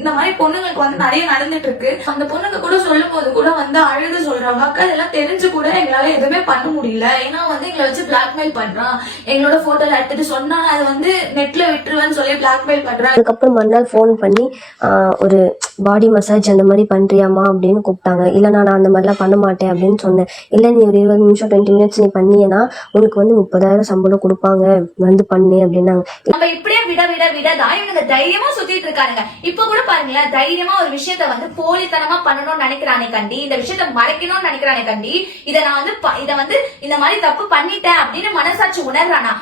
இந்த மாதிரி பொண்ணுங்களுக்கு வந்து நிறைய நடந்துட்டு இருக்கு. அந்த பொண்ணுங்க கூட சொல்லும் போது கூட வந்து அழுது சொல்றாங்க, அக்கா இதெல்லாம் தெரிஞ்சு கூட எங்களால எதுவுமே பண்ண முடியல, ஏன்னா வந்து எங்களை வச்சு பிளாக்மெயில் பண்றான், எங்களோட போட்டோல எடுத்துட்டு சொன்னா அது வந்து நெட்ல விட்டுருவேன்னு சொல்லி பிளாக்மெயில் பண்றான். அதுக்கப்புறம் மறுநாள் ஃபோன் பண்ணி ஒரு பாடி மசாஜ் அந்த மாதிரி பண்றியாமா அப்படின்னு கூப்பிட்டாங்க. இல்லை நான் அந்த மாதிரிலாம் பண்ண மாட்டேன் அப்படின்னு சொன்னேன். இல்லை நீ ஒரு 20 நிமிஷம் 20 மினிட்ஸ் நீ பண்ணியனா உனக்கு வந்து 30,000 சம்பளம் கொடுப்பாங்க, வந்து பண்ணு அப்படின்னாங்க. நம்ம இப்படியே விட விட விட தான் இவங்க தைரியமா சுத்திட்டு இருக்காங்க. இப்ப கூட பாருங்களேன், தைரியமா ஒரு விஷயத்த வந்து போலித்தனமா பண்ணணும்னு நினைக்கிறானே கண்டி, இந்த விஷயத்த மறைக்கணும்னு நினைக்கிறானே கண்டி, இத வந்து இந்த மாதிரி தப்பு பண்ணிட்டேன் அப்படின்னு மனசாட்சி உணர்றானா?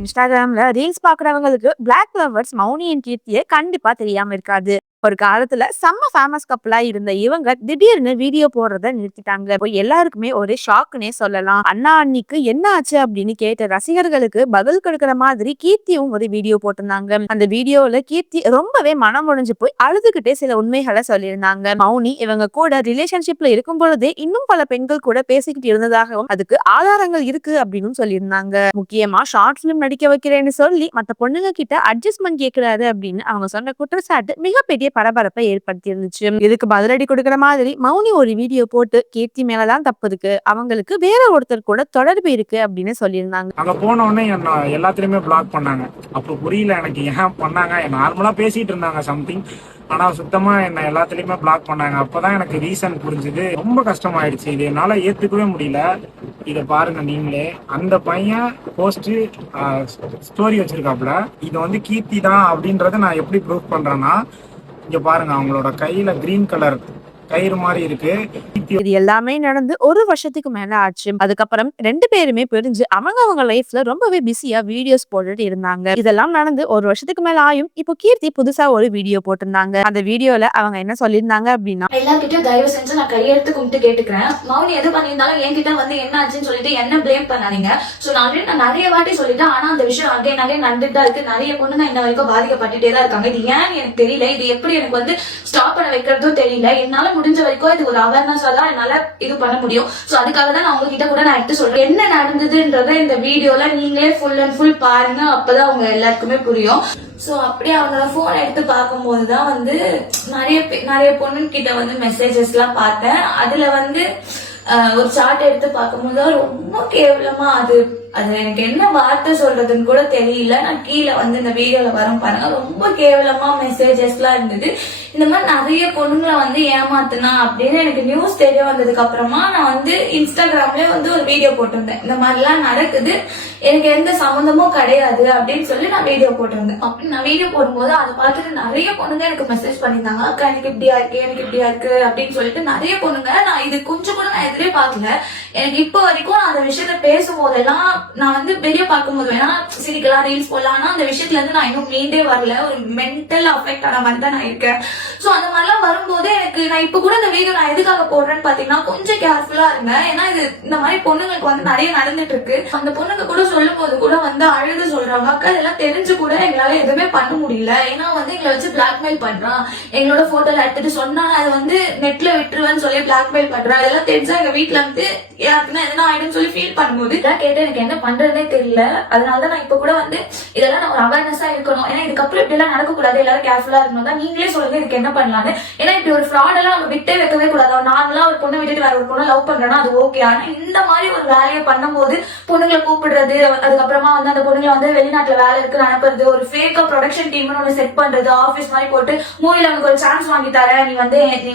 இன்ஸ்டாகிராம்ல ரீல்ஸ் பாக்குறவங்களுக்கு பிளாக் லவர்ஸ் மௌனியின் கீர்த்தியை கண்டிப்பா தெரியாம இருக்காது. ஒரு காலத்துல செம்ம ஃபேமஸ் கப்பலா இருந்த இவங்க திடீர்னு வீடியோ போடுறத நிறுத்திட்டாங்க. இப்போ எல்லாருக்குமே ஒரு ஷாக்குன்னே சொல்லலாம். அண்ணா அன்னிக்கு என்ன ஆச்சு அப்படின்னு கேட்ட ரசிகர்களுக்கு பதில் கொடுக்கிற மாதிரி கீர்த்தியும் ஒரு வீடியோ போட்டிருந்தாங்க. அந்த வீடியோல கீர்த்தி ரொம்பவே மனம் உடைஞ்சு போய் அழுதுகிட்டே சில உண்மைகளை சொல்லியிருந்தாங்க. மௌனி இவங்க கூட ரிலேஷன்ஷிப்ல இருக்கும் பொழுதே இன்னும் பல பெண்கள் கூட பேசிக்கிட்டு இருந்ததாகவும் அதுக்கு ஆதாரங்கள் இருக்கு அப்படின்னு சொல்லியிருந்தாங்க. முக்கியமா ஷார்ட் பிலிம் நடிக்க வைக்கிறேன்னு சொல்லி மத்த பொண்ணுங்க கிட்ட அட்ஜஸ்ட்மெண்ட் கேட்கிறாரு அப்படின்னு அவங்க சொன்ன குற்றச்சாட்டு மிகப்பெரிய பரபரப்பை ஏற்படுத்தி இருந்துச்சு. இதுக்கு பதிலடி கொடுக்கிற மாதிரி மௌனி ஒரு வீடியோ போட்டு கீர்த்தி மேலதான் தப்பு இருக்கு, அவங்களுக்கு வேற ஒருத்தர் கூட தொடர்பு இருக்கு அப்படின்னு சொல்லியிருந்தாங்க. அங்க போன உடனே என்ன எல்லாத்துலயுமே பிளாக் பண்ணாங்க. அப்போ புரியல எனக்கு ஏன் பண்ணாங்க. நார்மலா பேசிட்டு இருந்தாங்க சம்திங், ஆனா சுத்தமா என்ன எல்லாத்துலயுமே பிளாக் பண்ணாங்க. அப்பதான் எனக்கு ரீசன் புரிஞ்சுது. ரொம்ப கஷ்டமாயிடுச்சு, இது என்னால ஏத்துக்கவே முடியல. இத பாருங்க நீங்களே, அந்த பையன் போஸ்ட் ஸ்டோரி வச்சிருக்காப்ல, இது வந்து கீர்த்தி தான் அப்படின்றத நான் எப்படி ப்ரூவ் பண்றேன்னா, இங்க பாருங்க அவங்களோட கையில கிரீன் கலர் கயிறு மாதிரி இருக்கு. இது எல்லாமே நடந்து ஒரு வருஷத்துக்கு மேல ஆச்சு. அதுக்கப்புறம் 2 பேருமே பிரிஞ்சு அவங்க லைஃப்ல ரொம்பவே பிஸியா வீடியோஸ் போட்டுட்டு இருந்தாங்க. இதெல்லாம் நடந்து ஒரு வருஷத்துக்கு மேல ஆயும் இப்போ கீர்த்தி புதுசா ஒரு வீடியோ போட்டிருந்தாங்க. அந்த வீடியோல அவங்க என்ன சொல்லியிருந்தாங்க அப்படின்னா, எல்லார்கிட்டயும் தயவு செஞ்சு நான் கையெடுத்து கும்பிட்டு கேட்டுக்கிறேன், மௌனி எது பண்ணியிருந்தாலும் என்கிட்ட வந்து என்ன ஆச்சுன்னு சொல்லிட்டு என்ன பிளேம் பண்ணாதீங்க. சோ நான் நிறைய வாட்டி சொல்லிட்டேன், ஆனா அந்த விஷயம் அகைன் நடந்துட்டு தான் இருக்கு. நிறைய பொண்ணு இன்ன வரைக்கும் பாதிக்கப்பட்டுட்டே தான் இருக்காங்க. இது ஏன் எனக்கு தெரியல, இது எப்படி எனக்கு வந்து ஸ்டாப் பண்ண வைக்கிறதும் தெரியல. என்னால முடிஞ்ச வரைக்கும் இது ஒரு அவேர்னஸா தான் என்னால இது பண்ண முடியும். சோ அதுக்காக தான் நான் உங்ககிட்ட கூட நான் எடுத்து சொல்றேன், என்ன நடந்ததுன்றத இந்த வீடியோல நீங்களே ஃபுல் அண்ட் ஃபுல் பாருங்க, அப்பதான் அவங்க எல்லாருக்குமே புரியும். சோ அப்படியே அவங்க போன் எடுத்து பார்க்கும்போதுதான் வந்து நிறைய பொண்ணு கிட்ட வந்து மெசேஜஸ் எல்லாம் பார்த்தேன். அதுல வந்து ஒரு சார்ட் எடுத்து பார்க்கும்போது ரொம்ப கேவலமா அது எனக்கு என்ன வார்த்தை சொல்றதுன்னு கூட தெரியல. நான் கீழே வந்து இந்த வீடியோல வரும் பாருங்க, ரொம்ப கேவலமா மெசேஜஸ் எல்லாம் இருந்தது. இந்த மாதிரி நிறைய பொண்ணுங்களை வந்து ஏமாத்துனா அப்படின்னு எனக்கு நியூஸ் தெரிய வந்ததுக்கு அப்புறமா நான் வந்து இன்ஸ்டாகிராம்ல வந்து ஒரு வீடியோ போட்டிருந்தேன், இந்த மாதிரி எல்லாம் நடக்குது, எனக்கு எந்த சம்மந்தமும் கிடையாது அப்படின்னு சொல்லி நான் வீடியோ போட்டிருந்தேன். அப்படி நான் வீடியோ போடும்போது அதை பார்த்துட்டு நிறைய பொண்ணுங்க எனக்கு மெசேஜ் பண்ணியிருந்தாங்க, அக்கா எனக்கு இப்படியா இருக்கு, எனக்கு இப்படியா இருக்கு அப்படின்னு சொல்லிட்டு நிறைய பொண்ணுங்க. நான் இது கொஞ்சம் கூட நான் எதிரே பார்க்கல. எனக்கு இப்ப வரைக்கும் நான் அந்த விஷயத்த பேசும்போதெல்லாம் நான் வந்து வெளியே பார்க்கும்போது வேணா சிரிக்கலாம், ரீல்ஸ் போடலாம், ஆனா அந்த விஷயத்துல இருந்து நான் இன்னும் மீண்டே வரல. ஒரு மென்டல் அஃபெக்ட் ஆன மாதிரி தான் நான் இருக்கேன். சோ அந்த மாதிரிலாம் வரும்போது எனக்கு நான் இப்ப கூட இந்த வீடியோ நான் எதுக்காக போடுறேன்னு பாத்தீங்கன்னா கொஞ்சம் கேர்ஃபுல்லா இருந்தேன். ஏன்னா இது இந்த மாதிரி பொண்ணுங்களுக்கு வந்து நிறைய நடந்துட்டு இருக்கு. அந்த பொண்ணுங்க கூட சொல்லும் போது கூட வந்து அழுது சொல்றாங்க, அக்கா இதெல்லாம் தெரிஞ்சு கூட எங்களால எதுவுமே பண்ண முடியல, ஏன்னா வந்து எங்களை வச்சு பிளாக்மெயில் பண்றான், எங்களோட போட்டோல எடுத்துட்டு சொன்னா அது வந்து நெட்ல விட்டுருவேன்னு சொல்லி பிளாக்மெயில் பண்றான், அதெல்லாம் தெரிஞ்சா எங்க வீட்டுல வந்து யாருக்குன்னா எதனா ஆயிடும்னு சொல்லி ஃபீல் பண்ணும்போது இதெல்லாம் கேட்டு எனக்கு என்ன பண்றதுனே தெரியல. அதனாலதான் நான் இப்ப கூட வந்து இதெல்லாம் நான் ஒரு அவேர்னஸா இருக்கணும், ஏன்னா இதுக்கப்புறம் இப்படி எல்லாம் நடக்கக்கூடாது, எல்லாரும் கேர்ஃபுல்லா இருக்கணும் தான். நீங்களே சொல்லுங்க இதுக்கு என்ன பண்ணலான்னு. ஏன்னா இப்படி ஒரு ஃப்ராட் எல்லாம் நம்ம விட்டே வைக்கவே கூடாது. நாங்களா ஒரு பொண்ணை விட்டுட்டு வேற ஒரு பொண்ணை லவ் பண்றோம்னா அது ஓகே, ஆனா இந்த மாதிரி ஒரு வேலையை பண்ணும்போது பொண்ணுங்களை கூப்பிடுறது, அதுக்கப்புறமா வந்து அந்த பொண்ணுங்களை வந்து வெளிநாட்டுல வேலை இருக்கு அனுப்புறது, ஒரு ஃபேக்கா ப்ரொடக்ஷன் டீம்னு ஒன்று செட் பண்றது, ஆபீஸ் மாதிரி போட்டு மூவில அவங்களுக்கு ஒரு சான்ஸ் வாங்கி தர, நீ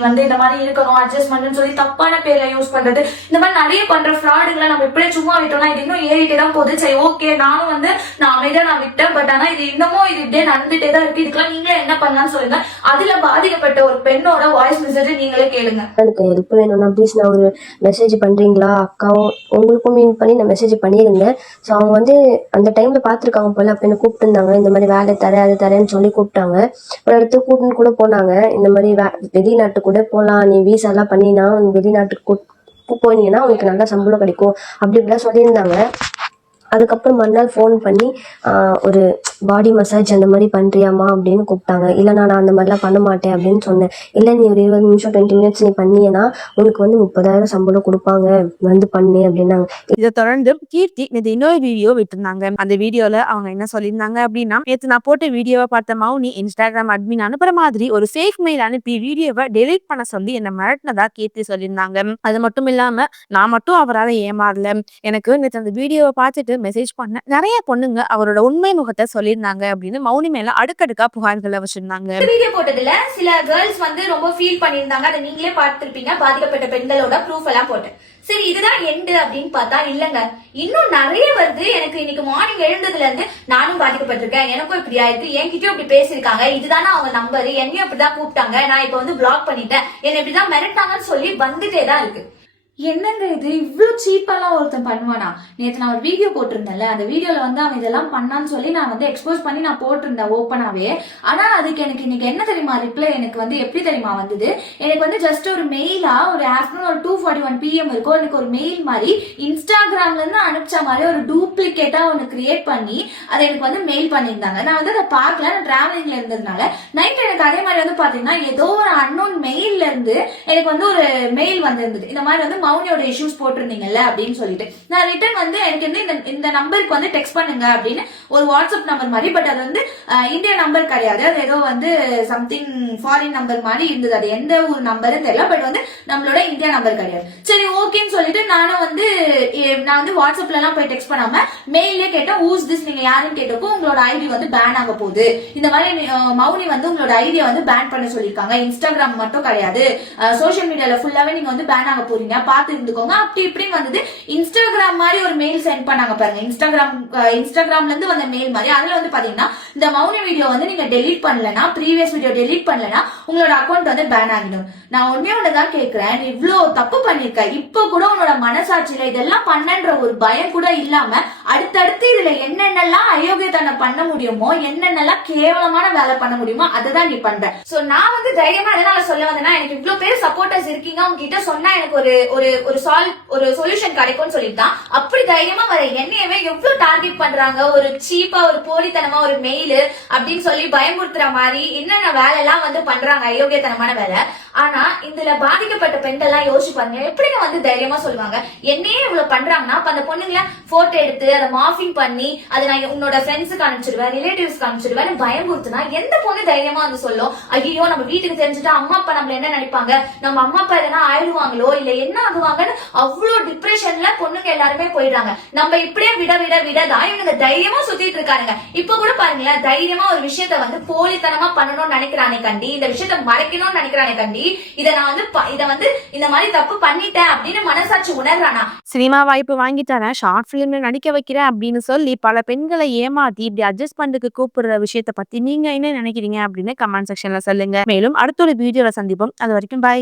வந்து இந்த மாதிரி இருக்கணும் அட்ஜஸ்ட்மெண்ட் சொல்லி தப்பான பேர்ல யூஸ் பண்றது, இந்த மாதிரி நிறைய பண்ற ஃப்ராடுகளை நம்ம இப்படியே சும்மா விட்டோம்னா இது இன்னும் ஏறிட்டே தான் போகுது. சரி ஓகே, நானும் வந்து நான் அமைதியா நான் விட்டேன், பட் ஆனா இது இன்னமும் இது இப்படியே நடந்துட்டே தான் இருக்கு. இதுக்கெல்லாம் நீங்களே என்ன பண்ணலாம்னு சொல்லுங்க. அதுல பாதிக்கப்பட்ட ஒரு பெண்ணோட வாய்ஸ் மெசேஜ் நீங்களே கேளுங்க. எனக்கு ஹெல்ப் வேணும்னா ப்ளீஸ் நான் ஒரு மெசேஜ் பண்றீங்களா அக்காவும் உங்களுக்கும் மீன் பண்ணி நான் மெசேஜ் பண்ணியிருந்தேன். ஸோ அவங்க வந்து அந்த டைம்ல பாத்துருக்காங்க போல, அப்ப என்ன கூப்பிட்டு இருந்தாங்க, இந்த மாதிரி வேலை தரேன் அது தரேன்னு சொல்லி கூப்பிட்டாங்க. ஒரு இடத்துக்கு கூட்டுன்னு கூட போனாங்க, இந்த மாதிரி வெளிநாட்டு கூட போகலாம், நீ வீசா எல்லாம் பண்ணினா வெளிநாட்டுக்கு போனீங்கன்னா உங்களுக்கு நல்லா சம்பளம் கிடைக்கும் அப்படி இப்படிலாம் சொல்லியிருந்தாங்க. அதுக்கப்புறம் மறுநாள் ஃபோன் பண்ணி ஒரு பாடி மசாஜ் அந்த மாதிரி பண்ணுறியாம்மா அப்படின்னு கூப்பிட்டாங்க. இல்லை நான் அந்த மாதிரிலாம் பண்ண மாட்டேன் அப்படின்னு சொன்னேன். இல்லை நீ ஒரு 20 நிமிஷம் 20 மினிட்ஸ் நீ பண்ணியனா உனக்கு வந்து 30,000 சம்பளம் கொடுப்பாங்க, வந்து பண்ணு அப்படின்னாங்க. இதை தொடர்ந்து கீர்த்தி நேற்று இன்னொரு வீடியோ விட்டுருந்தாங்க. அந்த வீடியோல அவங்க என்ன சொல்லியிருந்தாங்க அப்படின்னா, நேற்று நான் போட்ட வீடியோவை பார்த்த மௌனி இன்ஸ்டாகிராம் அட்மின் அனுப்புற மாதிரி ஒரு சேஃப் மெயில் அனுப்பி வீடியோவை டெலீட் பண்ண சொல்லி என்ன மிரட்டினதா கீர்த்தி சொல்லியிருந்தாங்க. அது மட்டும் இல்லாம நான் மட்டும் அவரால் ஏமாறல, எனக்கு நேற்று அந்த வீடியோவை பார்த்துட்டு மெசேஜ் பண்ண நிறைய பொண்ணுங்க அவரோட உண்மை முகத்தை சொல்லியிருந்தாங்க அப்படின்னு மௌனி மேல அடுக்கடுக்கா புகார்களை வச்சிருந்தாங்க. வீடியோ போட்டதுல சில கேர்ள்ஸ் வந்து ரொம்ப ஃபீல் பண்ணியிருந்தாங்க. அதை நீங்களே பார்த்திருப்பீங்க. பாதிக்கப்பட்ட பெண்களோட ப்ரூஃப் எல்லாம் போட்டேன். சரி இதுதான் எண்டு அப்படின்னு பார்த்தா இல்லங்க, இன்னும் நிறைய வருது. எனக்கு இன்னைக்கு மார்னிங் எழுந்ததுல இருந்து நானும் பாதிக்கப்பட்டிருக்கேன், எனக்கும் இப்படி ஆயிடுது, என்கிட்டயும் இப்படி பேசிருக்காங்க, இதுதானே அவங்க நம்பர், என்னையும் அப்படிதான் கூப்பிட்டாங்க, நான் இப்ப வந்து பிளாக் பண்ணிட்டேன், என்ன இப்படிதான் மிரட்டாங்கன்னு சொல்லி வந்துட்டே தான் இருக்கு. என்னங்க இது இவ்வளவு சீப்பாலாம் ஒருத்தன் பண்ணுவானா? நேற்று நான் ஒரு வீடியோ போட்டிருந்தேன்ல, அந்த வீடியோல வந்து அவன் இதெல்லாம் பண்ணான்னு சொல்லி நான் வந்து எக்ஸ்போஸ் பண்ணி நான் போட்டிருந்தேன் ஓப்பனாவே. ஆனா அதுக்கு எனக்கு இன்னைக்கு என்ன தெரியுமா ரிப்ளை எனக்கு வந்து எப்படி தெரியுமா வந்தது? எனக்கு வந்து ஜஸ்ட் ஒரு மெயிலா ஒரு ஆஃப்டர்நூன் ஒரு 2:41 PM இருக்கும், எனக்கு ஒரு மெயில் மாதிரி இன்ஸ்டாகிராம்ல இருந்து அனுப்பிச்ச மாதிரி ஒரு டூப்ளிகேட்டா ஒன்னு கிரியேட் பண்ணி அதை எனக்கு வந்து மெயில் பண்ணியிருந்தாங்க. நான் வந்து அதை பார்க்கல, நான் டிராவலிங்ல இருந்ததுனால. நைட் எனக்கு அதே மாதிரி வந்து பாத்தீங்கன்னா ஏதோ ஒரு அன்னோன் மெயில்ல இருந்து எனக்கு வந்து ஒரு மெயில் வந்திருந்தது, இந்த மாதிரி வந்து மௌனியோட இஷ்யூஸ் போட்டிருந்தீங்கல்ல அப்படின்னு சொல்லிட்டு. நான் ரிட்டர்ன் வந்து எனக்கு வந்து இந்த நம்பருக்கு வந்து டெக்ஸ்ட் பண்ணுங்க அப்படின்னு ஒரு வாட்ஸ்அப் நம்பர் மாதிரி, பட் அது வந்து இந்தியா நம்பர் கிடையாது, அது ஏதோ வந்து சம்திங் ஃபாரின் நம்பர் மாதிரி இருந்தது. அது எந்த ஒரு நம்பரும் தெரியல, பட் வந்து நம்மளோட இந்தியா நம்பர் கிடையாது. சரி ஓகேன்னு சொல்லிட்டு நான் வந்து வாட்ஸ்அப்ல எல்லாம் போய் டெக்ஸ்ட் பண்ணாம மெயிலே கேட்டேன், ஹூஸ் திஸ், நீங்க யாருன்னு கேட்டப்போ உங்களோட ஐடி வந்து பேன் ஆக போகுது, இந்த மாதிரி மௌனி வந்து உங்களோட ஐடியை வந்து பேன் பண்ண சொல்லியிருக்காங்க, இன்ஸ்டாகிராம் மட்டும் கிடையாது சோசியல் மீடியால ஃபுல்லாவே நீங்க வந்து பேன் ஆக போறீங்க, பார்த்து இருந்துக்கோங்க அப்படி இப்படின்னு வந்தது. இன்ஸ்டாகிராம் மாதிரி ஒரு மெயில் சென்ட் பண்ணாங்க பாருங்க, இன்ஸ்டாகிராம்ல இருந்து வந்த மெயில் மாதிரி. அதுல வந்து பாத்தீங்கன்னா இந்த மௌனி வீடியோ வந்து நீங்க டெலீட் பண்ணலனா, ப்ரீவியஸ் வீடியோ டெலீட் பண்ணலனா உங்களோட அக்கௌண்ட் வந்து பேன் ஆகிடும். நான் உண்மையோடதான் கேட்கிறேன், நீ இவ்வளவு தப்பு பண்ணிருக்க, இப்ப கூட உன்னோட மனசாட்சியில இதெல்லாம் பண்ணன்ற ஒரு பயம் கூட இல்லாம அடுத்தடுத்து இதுல என்னென்னலாம் அயோக்கியத்தனம் பண்ண முடியுமோ, என்னென்னலாம் கேவலமான வேலை பண்ண முடியுமோ அதை நீ பண்ற. சோ நான் வந்து தைரியமா எதனால சொல்ல வந்தேன்னா, எனக்கு இவ்வளவு பேர் சப்போர்ட்டர்ஸ் இருக்கீங்க, உங்ககிட்ட சொன்னா எனக்கு ஒரு சொல்யூஷன் கிடைக்கும்னு சொல்லிட்டான். அப்படி தைரியமா வர என்னையவே எவ்வளவு டார்கெட் பண்றாங்க, ஒரு சீப்பா ஒரு போலித்தனமா ஒரு மெயில் அப்படின்னு சொல்லி பயமுறுத்துற மாதிரி என்னென்ன வேலை எல்லாம் வந்து பண்றாங்க, அயோக்கியத்தனமான வேலை. ஆனா இதுல பாதிக்கப்பட்ட பெண்கள் எல்லாம் யோசிச்சு பாருங்க, எப்படி வந்து தைரியமா சொல்லுவாங்க. என்னையே இவ்வளவு பண்றாங்கன்னா அப்ப அந்த பொண்ணுங்களை போட்டோ எடுத்து அதை மார்பிங் பண்ணி அதை நான் உன்னோட ஃப்ரெண்ட்ஸுக்கு அனுப்பிச்சிடுவேன், ரிலேட்டிவ்ஸ்க்கு அனுப்பிச்சிடுவேன் பயமுறுத்துனா எந்த பொண்ணு தைரியமா வந்து சொல்லும், ஐயோ நம்ம வீட்டுக்கு தெரிஞ்சுட்டா அம்மா அப்பா நம்மள என்ன நினைப்பாங்க, நம்ம அம்மா அப்பா எதனா ஆயிடுவாங்களோ இல்ல என்ன ஆகுவாங்கன்னு அவ்வளவு டிப்ரெஷன்ல பொண்ணுங்க எல்லாருமே போயிடுறாங்க. நம்ம இப்படியே விடதான் இவங்க தைரியமா சுத்திட்டு இருக்காங்க. இப்ப கூட பாருங்களேன், தைரியமா ஒரு விஷயத்த வந்து போலித்தனமா பண்ணணும்னு நினைக்கிறானே கண்டி, இந்த விஷயத்த மறைக்கணும்னு நினைக்கிறானே கண்டி, இத வந்து இந்த மாதிரி தப்பு பண்ணிட்டேன் அப்படின்னு மனசாட்சி உணர்றானா. சினிமா வாய்ப்பு வாங்கி தரேன், ஷார்ட் பிலிம்ல நடிக்க வைக்கிறேன் அப்படின்னு சொல்லி பல பெண்களை ஏமாத்தி இப்படி அட்ஜஸ்ட் பண்றதுக்கு கூப்பிடுற விஷயத்த பத்தி நீங்க என்ன நினைக்கிறீங்க அப்படின்னு கமெண்ட் செக்ஷன்ல சொல்லுங்க. மேலும் அடுத்த ஒரு வீடியோல சந்திப்போம். அது வரைக்கும் பாய்.